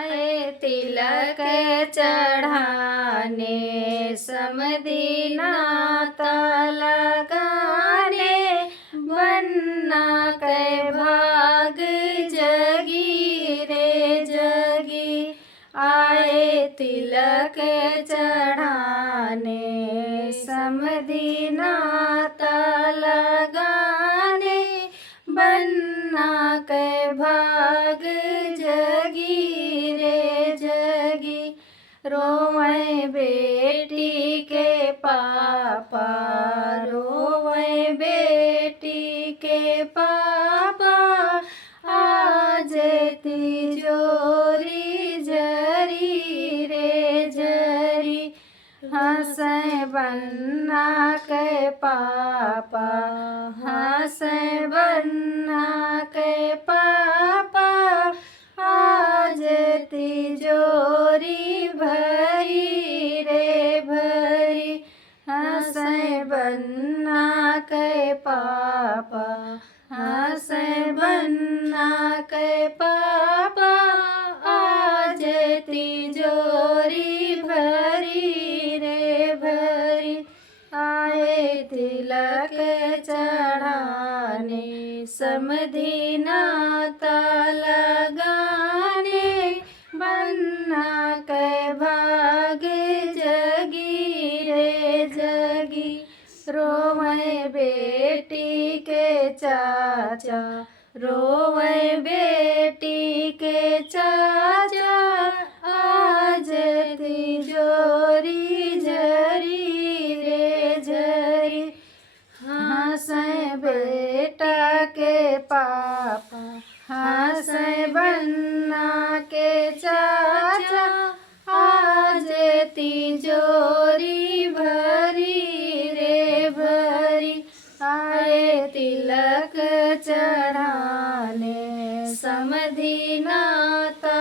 तिलक चढ़ाने समधी नाता लगाने बन्ना के भाग जगी रे जगी। आए तिलक चढ़ाने समधी नाता लगाने बन्ना के भाग जगी रे जगी। रोवे बेटी के पापा रोवे बेटी के पापा आज तिजोरी जरी रे जरी। हंसे बन्ना के पापा हंसे बन्ना के पापा आज तिजोरी भरी रे भरी। हंसे बन्ना के पापा हंसे बन्ना के पापा आज तिजोरी भरी रे भरी। आए तिलक चढ़ाने समधी नाता लगाने बन्ना के भाग जगी रे जगी। रोवे बेटी के चाचा रोवे बेटी के चाचा आज तिजोरी जरी रे जरी। हंसे बेटा के पापा हंसे बन्ना के चाचा आज तिजोरी भरी रे भरी। आए तिलक चढ़ाने समधी नाता